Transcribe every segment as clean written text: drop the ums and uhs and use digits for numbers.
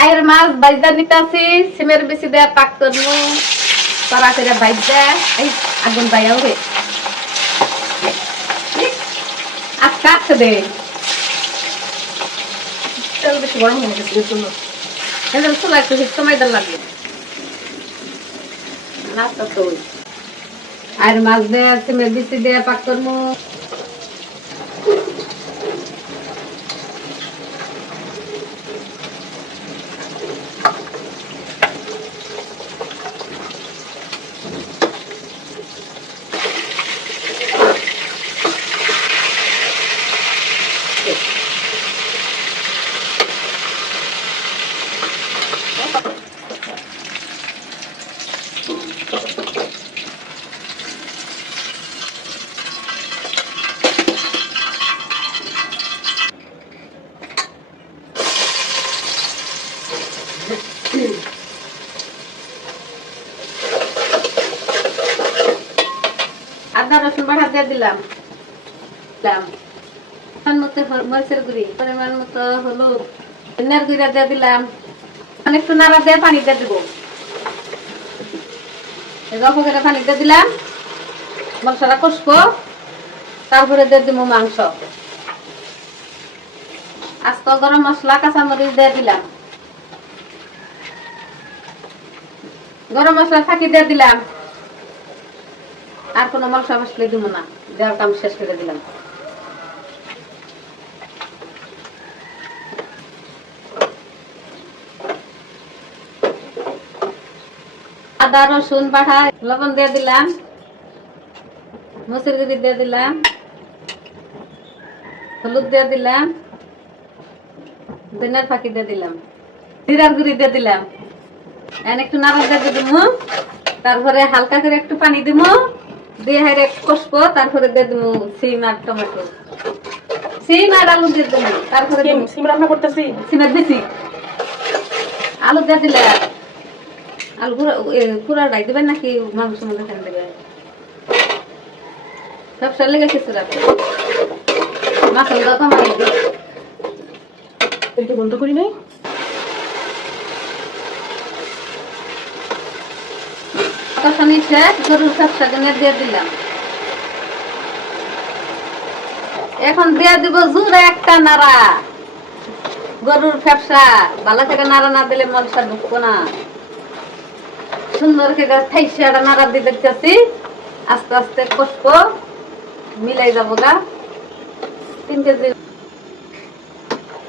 আয়ের মাছ বাইজা নিতাছি সিমের বেশি দেয়া পাক করবো তারা করে বাইজা এই আগুন বাইয়াও রে আজকে আসতে দে তেল বেশি গরম হয়ে গেছে এর জন্য। এদের চুলা একটু সময় দেওয়া লাগবে না তো তুই আয়ের মাছ দেয়া সিমের বেশি দেয়া পাক করবো আদা রসুন বাটা দিয়ে দিলাম মতো মরিচের গুঁড়ি পরিমাণ মতো হলুদ ধনিয়ার গুঁড়া দিয়ে দিলাম একটু নাড়া দিয়ে পানি দিয়ে দিব অল্প করে পানি দিয়ে দিলাম মশলা কষবো তারপরে দিয়ে দিব মাংস আস্ত গরম মশলা কাঁচামরিচ দিয়ে দিলাম গরম মশলা ফাঁকি দিয়ে দিলাম আর কোনো মশলা মশলা দিব না দেওয়ার কাম শেষ করে দিলাম আদা রসুন বাটা লবণ দিয়ে দিলাম মসুর গুঁড়ি দিয়ে দিলাম হলুদ দিয়ে দিলাম ধনিয়ার ফাঁকি দিয়ে দিলাম জিরার গুঁড়ি দিয়ে দিলাম একটু নাড়া দিয়ে দিব তারপরে হালকা করে একটু পানি দিব দিয়ে হাইরে কষবো তারপরে দিয়ে দিব সিম আর টমেটো সিম আর আলু দিয়ে দিব তারপরে সিম রান্না করতেছি সিমের বেশি আলু দিয়ে দিলে আলু পুরা ডাই দিবেন নাকি মাংস মধ্যে ফেলে দেবেন সব লেগে কিছু রাখবে মাছটা তো মারি একটু বন্ধ করি নাই কষানি শেষ গরুর ফ্যাপসা দিয়ে দিলাম এখন দিয়ে দিব জোরে একটা নাড়া গরুর ফ্যাপসা ভালো থেকে নাড়া না দিলে মশলা ঢুকবো না সুন্দর করে ঠাইসা নাড়া দিতে চাচ্ছি আস্তে আস্তে কষবো মিলাই যাবো গা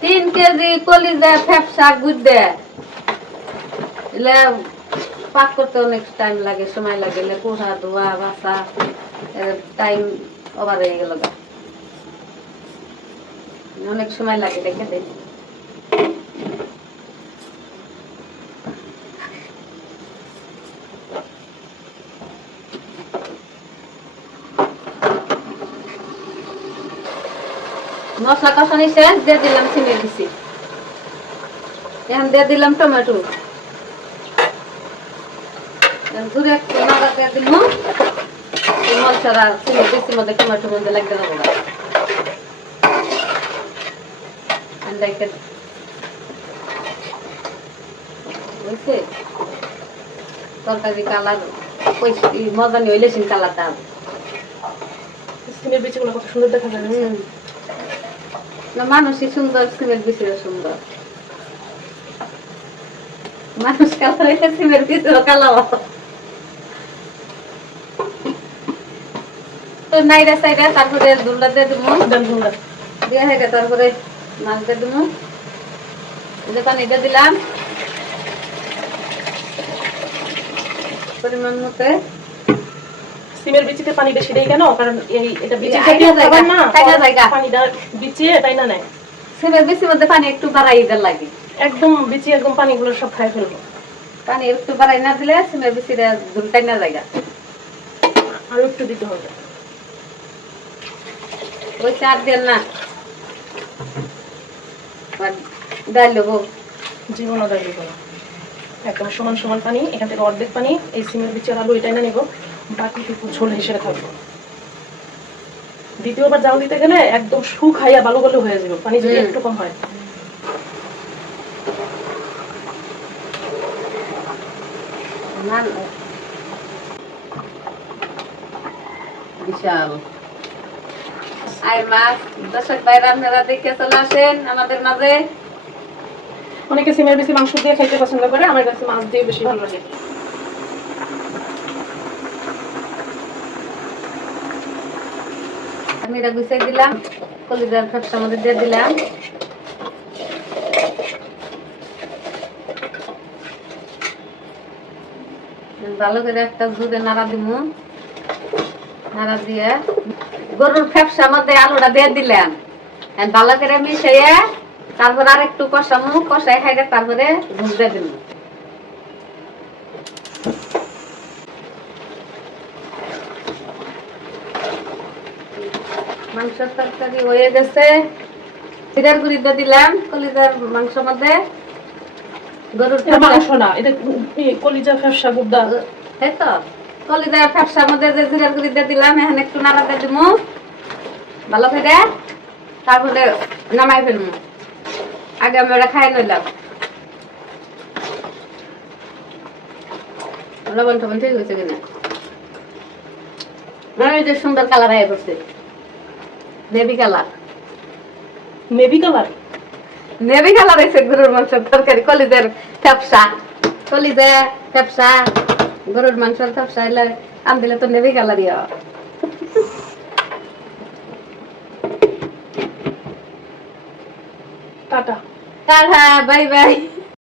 3 কেজি কলিজা ফ্যাপসা গুড় এলে পাক করতে অনেক টাইম লাগে সময় লাগে পোড়া ধোয়া বাসা টাইম ওভার হয়ে গেল গা অনেক সময় লাগে রেখে দেয় মশলা কষানি শেষ দিয়ে দিলাম সিমের বিচি এখন দিয়ে দিলাম টমেটো দূরে একটু নাড়া দিয়ে দিল মশলা সিমের বিচির মধ্যে টমেটো মধ্যে লাগবে না বলা বুঝছে তরকারি কালার মজা নিয়ে হইলে সিন কালারটা সিমের বিচিগুলো কত সুন্দর দেখা যায় মানুষই সুন্দর সিমের বিচিও সুন্দর মানুষ কালার হইলে সিমের বিচিও কালার নাইরা সাইডা তারপরে দুলটা দিয়ে দিব দিয়ে হেঁটে তারপরে মাছ দিয়ে দিব পানি দিয়ে দিলাম পরিমাণ মতো সিমের বিচিতে পানি বেশি দেই কেন কারণ এই এটা বিচি থেকে খাবার না পানিটা বিচিয়ে তাই না নাই সিমের বিচির মধ্যে পানি একটু বাড়াই দিতে লাগে একদম বিচি একদম পানিগুলো সব খাই ফেলবো পানি একটু বাড়াই না দিলে সিমের বিচিটা দুলটাই না জায়গা আর একটু দিতে হবে ওই চার দেন না ডাল দেবো জীবনও ডাল দিব না একদম সমান সমান পানি এখান থেকে অর্ধেক পানি এই সিমের বিচি আর আলু এটাই না নেব বাকিটুকু ঝোল হিসেবে থাকবো দ্বিতীয়বার জাল দিতে গেলে একদম শুকাইয়া বালু বালু হয়ে যাবে পানি যদি একটু কম হয় না বিশাল আয় মাছ দর্শক ভাইরা আপনারা দেখে চলে আসেন আমাদের মাঝে। অনেকে সিমের বেশি মাংস দিয়ে খাইতে পছন্দ করে, আমার কাছে মাছ দিয়ে বেশি ভালো লাগে। আমি এটা গুছিয়ে দিলাম, কলিজার ফ্যাপসা মধ্যে দিয়ে দিলাম। ভালো করে একটা জুড়ে নাড়া দিব, নাড়া দিয়ে গরুর ফ্যাপসা মধ্যে আলুটা দিয়ে দিলাম, ভালো করে মিশিয়ে তারপর আর একটু কষামু, কষাই খাইলে তারপরে দুধ দিয়ে দিব। মাংসের তরকারি হয়ে গেছে, জিরার গুঁড়ি দিয়ে দিলাম কলিজার মাংসের মধ্যে। গরুর এটা মাংস না, এটা কলিজা ফ্যাপসা গুদ্দা। এই তো কলিজার ফ্যাপসার মধ্যে যে জিরার গুঁড়ি দিয়ে দিলাম, এখন একটু নাড়া দিয়ে দিব ভালো করে, তারপরে নামাই ফেলবো। আগে আমি ওটা খাই নিলাম। লবণ টবণ ঠিক হয়েছে কিনা, এই যে সুন্দর কালার হয়ে পড়ছে, navy colour. Navy colour? Navy colour হয়েছে গরুর মাংসের তরকারি, কলিজার ফ্যাপসা, কলিজা ফ্যাপসা গরুর মাংসের ফ্যাপসা এলে আন দিলে তো নেভি কালারই হয়। Tata, tata, bye bye.